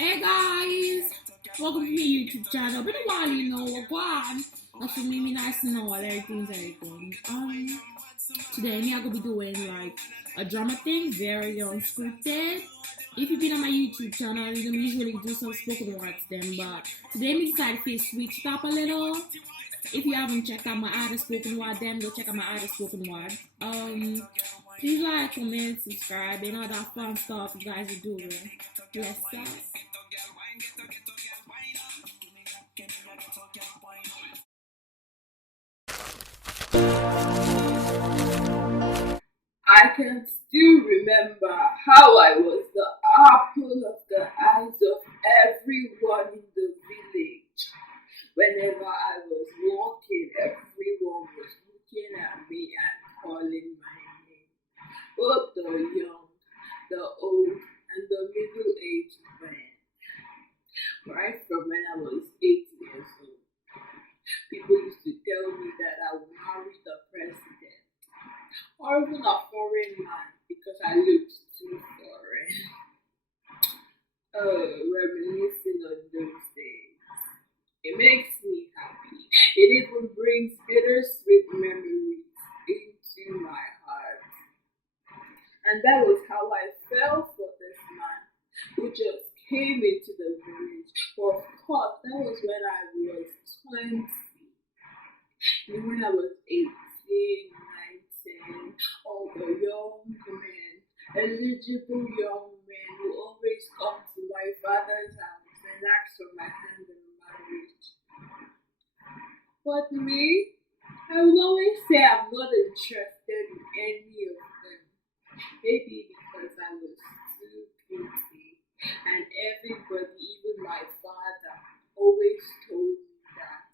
Hey guys, welcome to my YouTube channel. Been a while, go on. That's for me nice to know all everything. Today me I gonna be doing like a drama thing, very unscripted. If you've been on my YouTube channel, you usually do some spoken words then, but today me decided to switch it up a little. If you haven't checked out my other spoken word, then go check out my other spoken word. Please like, comment, subscribe, and all that fun stuff you guys are doing. Bless us. I can still remember how I was the apple of the eyes of everyone in the village. Whenever I was walking, everyone was looking at me and calling my name. Both the young, the old, and the middle-aged men. Right from when I was 8 years old, people used to tell me that I would marry the president or even a foreign man because I looked too foreign. Oh, reminiscing on those days. It makes me happy. It even brings bittersweet memories into my heart. And that was how I fell for this man who just came into the village. But of course, that was when I was 20. And when I was 18, 19, all the young men, eligible young men who always come to my father's house and ask for my hand in marriage. But me, I will always say I'm not interested in any of them. Maybe because I was too pretty, and everybody, even my father, always told me that.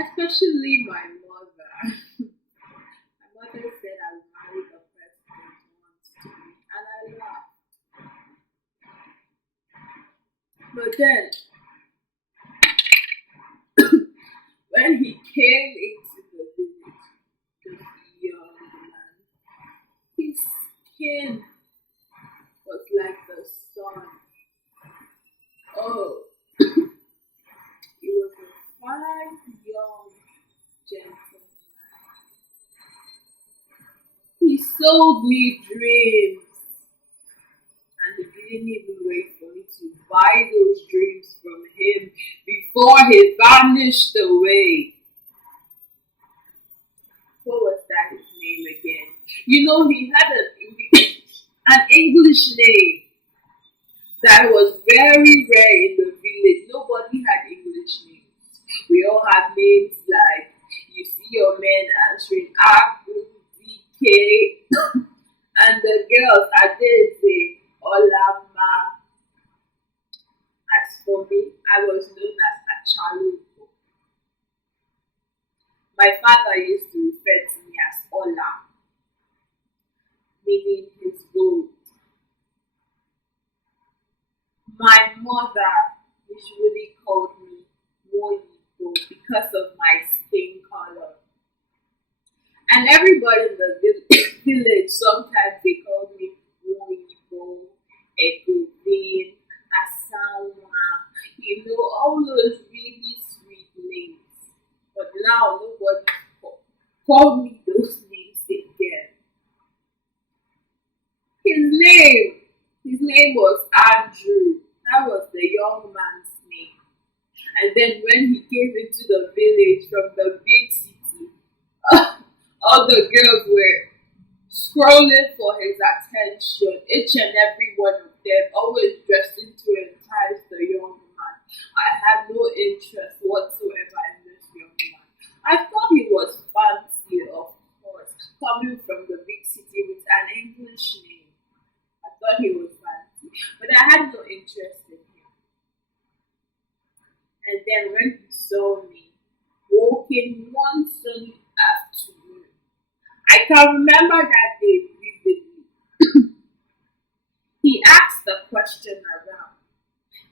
Especially my mother. My mother said I would marry the president once to me, and I laughed. But then, when he came into the village, this young man, his skin was like the sun. Oh, he was a fine young gentleman. He sold me dreams, and he didn't even wait for me to buy those dreams from him before he vanished away. What was that his name again? He had an English name that was very rare in the village. Nobody had English names. We all had names like you see your men answering A-ziie, and the girls A-ziie, Olama. As for me, I was known as Achalupo. My father used to refer to me as Ola, meaning his gold. My mother usually called me Moyibo because of my skin color. And everybody in the village, sometimes they called me Moyibo, Egovin, Asawa, all those really sweet names. But now nobody call me those names again. His name, his name was Andrew. That was the young man's name. And then when he came into the village from the big city, all the girls were scrolling for his attention, each and every one of them, always dressing to entice the young man. I had no interest whatsoever in this young man. I thought he was fancy, of course, coming from the big city with an English name. I thought he was fancy, but I had no interest in him. And then when he saw me walking one sunny afternoon, I can remember that day vividly. He asked the question around,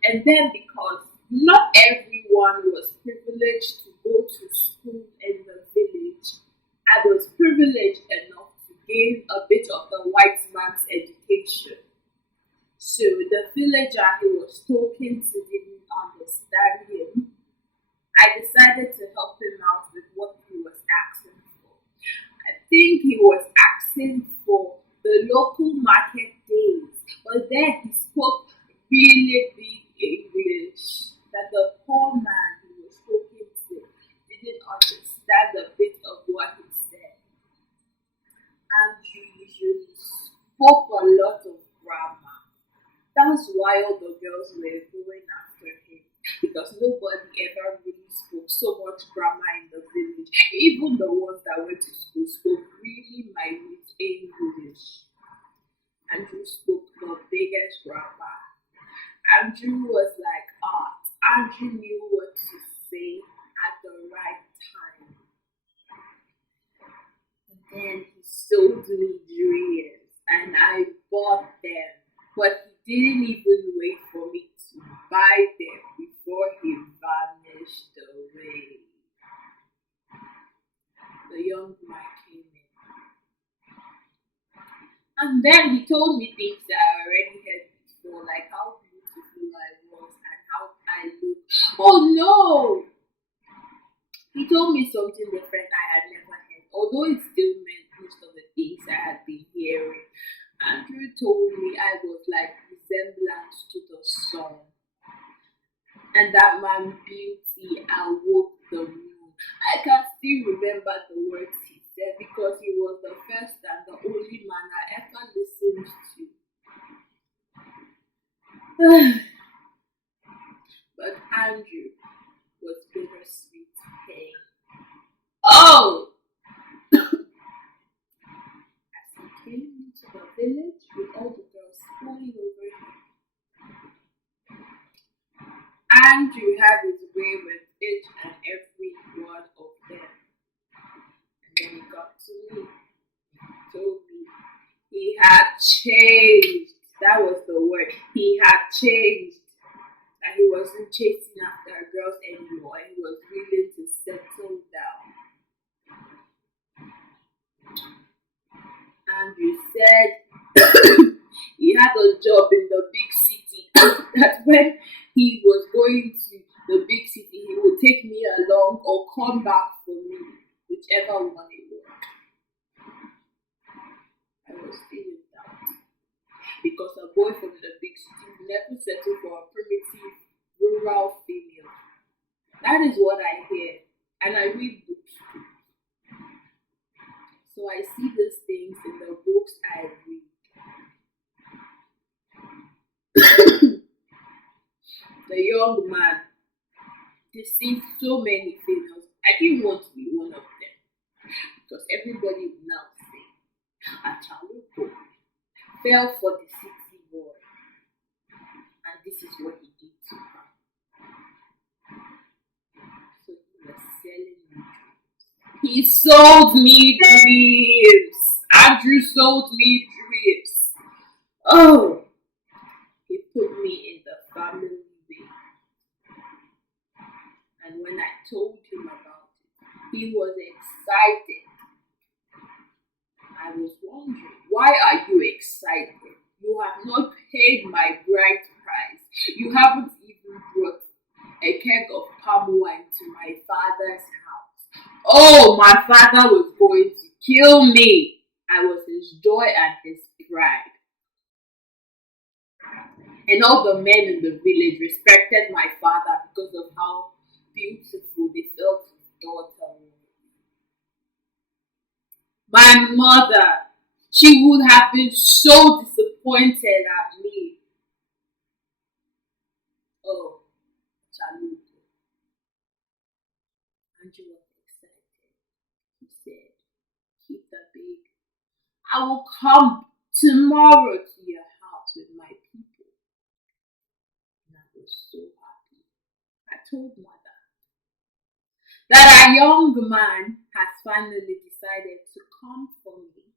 and then because not everyone was privileged to go to school in the village, I was privileged enough to gain a bit of the white man's education. So the villager he was talking to didn't understand him. I decided to help him out with what he was asking for. I think he was asking for the local market days, but then he spoke really big English that the poor man he was talking to didn't understand a bit of what he said. Andrew usually spoke a lot of grammar. That's why all the girls were going after him because nobody ever really spoke so much grammar in the village. Even the ones that went to school spoke really minute English. Andrew spoke the biggest grammar. Andrew was like art. Andrew knew what to say at the right time. And then he sold me dreams and I bought them. But he didn't even wait for me to buy them before he vanished away. The young man came in. And then he told me things that I already heard before, like how beautiful I was and how I looked. Oh no! He told me something different I had never heard, although it still meant most of the things I had been hearing. Andrew told me I was like resemblance to the sun, and that my beauty awoke the moon. I can still remember the words he said because he was the first and the only man I ever listened to. But Andrew was bittersweet pain. Oh! As he came into the village with all the girls falling over him, Andrew had his way with each and every one of them. And then he got to me. He told me he had changed. That was the word. He had changed. That he wasn't chasing after girls anymore. He was willing to settle down. Andrew said he had a job in the big city. That when he was going to the big city, he would take me along or come back for me, whichever one it was. I was still in doubt because a boy from the big city will never settle for a primitive rural female. That is what I hear, and I read books too. So I see these things in the books I read. The young man deceived so many females. I didn't want to be one of them because everybody would now say, Achaluko fell for the city boy, and this is what he did to her. So he was selling me dreams. He sold me dreams. Andrew sold me dreams. Oh, he put me in the family way. And when I told him about it, he was excited. I was wondering, why are you excited? You have not paid my bride price. You haven't even brought a keg of palm wine to my father's house. Oh, my father was going to kill me. I was his joy and his pride. And all the men in the village respected my father because of how beautiful they felt his daughter was. My mother, she would have been so disappointed at me. Oh, Chaluto. Andrew was excited. He said, keep the baby. I will come tomorrow to your house with my people. And I was so happy. I told mother that a young man has finally decided to come for me.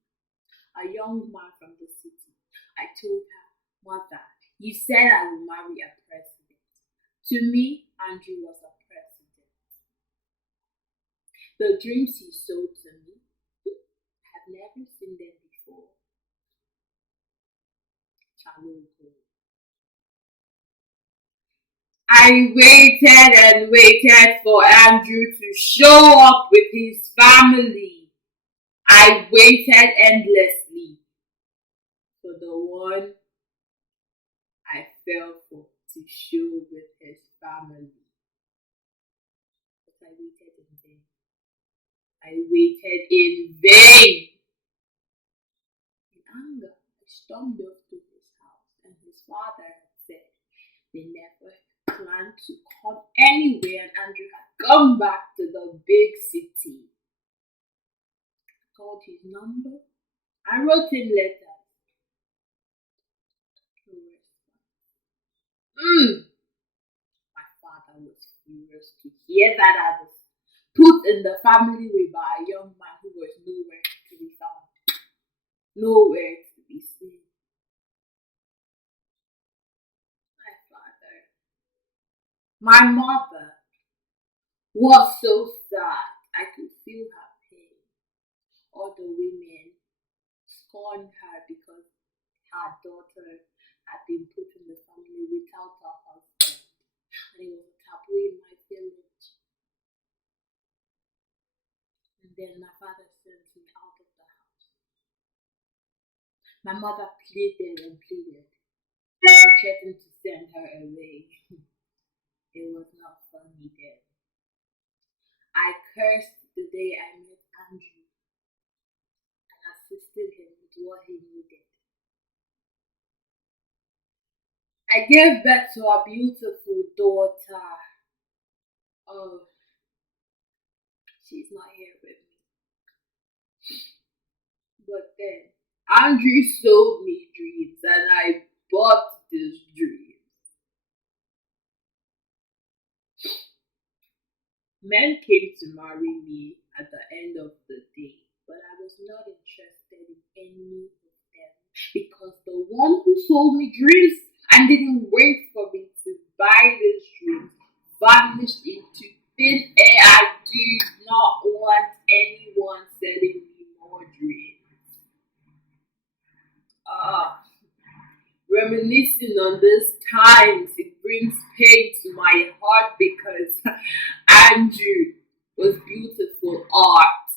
A young man from the city. I told her, Mother, you said I will marry a president. To me, Andrew was a president. The dreams he sold to me, I had never seen them before. Chalo I waited and waited for Andrew to show up with his family. I waited endlessly for the one I fell for to show with his family. But I waited in vain. I waited in vain. In anger, I stormed off to his house, and his father had said they never planned to come anywhere, and Andrew had come back to the big city. I called his number. I wrote him letters. No response. My father was furious to hear that I was put in the family way by a young man who was nowhere to be found, nowhere to be seen. My father, my mother was so sad. I could feel her pain. All the women scorned her because her daughter had been put in the family without her husband, and it was a taboo in my village. And then my father sent me out of the house. My mother pleaded and pleaded. He threatened to send her away. It was not funny then. I cursed the day I met Andrew and assisted him with what he needed. I gave birth to a beautiful daughter. Oh, she's not here with me. But then Andrew sold me dreams and I bought this dream. Men came to marry me at the end of the day, but I was not interested in any of them because the one who sold me dreams and didn't wait for me to buy these dreams vanished into thin air. I do not want anyone selling me more dreams. Ah, reminiscing on these times, it brings pain to my heart because Andrew was beautiful art.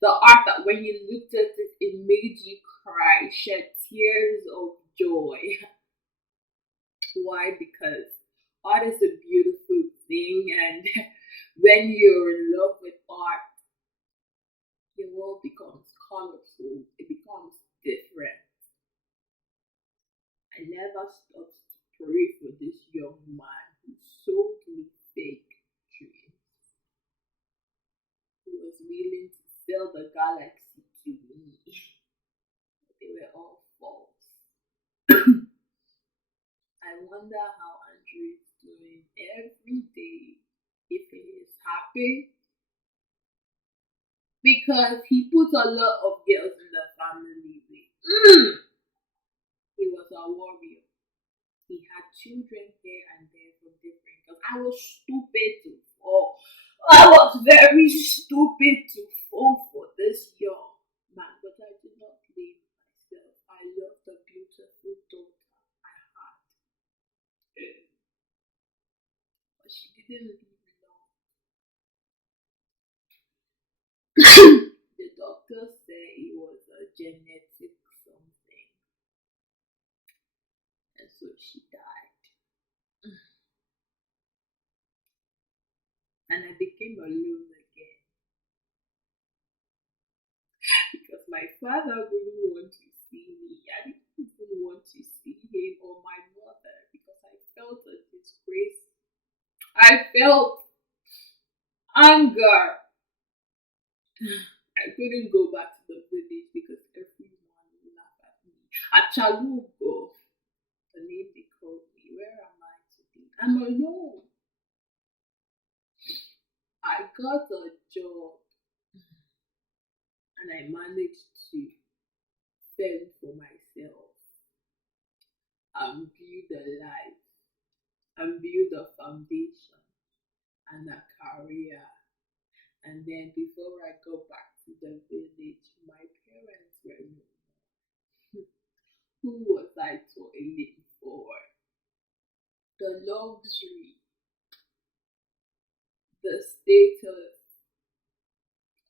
The art that when you looked at it, it made you cry, shed tears of joy. Why? Because art is a beautiful thing, and when you're in love with art, your world becomes colorful, it becomes different. I never stopped to pray for this young man who sold me fake dreams, who was willing to sell the galaxy to me. They were all false. I wonder how Andrew is doing every day, if he is happy, because he put a lot of girls in the family way. He was a warrior. He had children here and there from different girls. I was stupid to fall. I was very stupid to fall for this young man, but I did not blame myself. I loved the beautiful daughter I had, but she didn't live long. The doctor said it was a genetic something, and so she died. And I became alone again because my father didn't want to see me. I didn't even want to see him or my mother because I felt a disgrace. I felt anger. I couldn't go back to the village because everyone would laugh at me. Achalugo, the name they called me. Where am I today? I'm alone. I got a job and I managed to fend for myself and build a life and build a foundation and a career. And then before I go back to the village, my parents were no more. Who was I toiling for? the luxury, the status.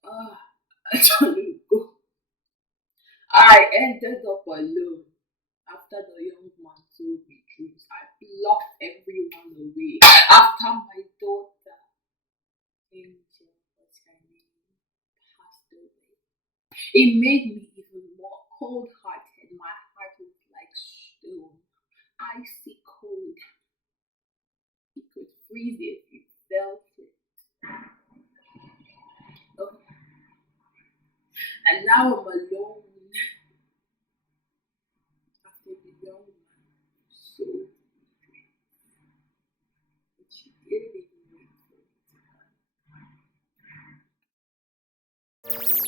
Ah, I don't know. I ended up alone after the young man told me truth. I blocked everyone away after my daughter, Angel, what's her name, passed away. It made me even more cold hearted. My heart was like stone, icy cold. You could freeze it if you felt it. Oh, and now I'm alone after the young man so deeply, but she didn't even wait for me to come.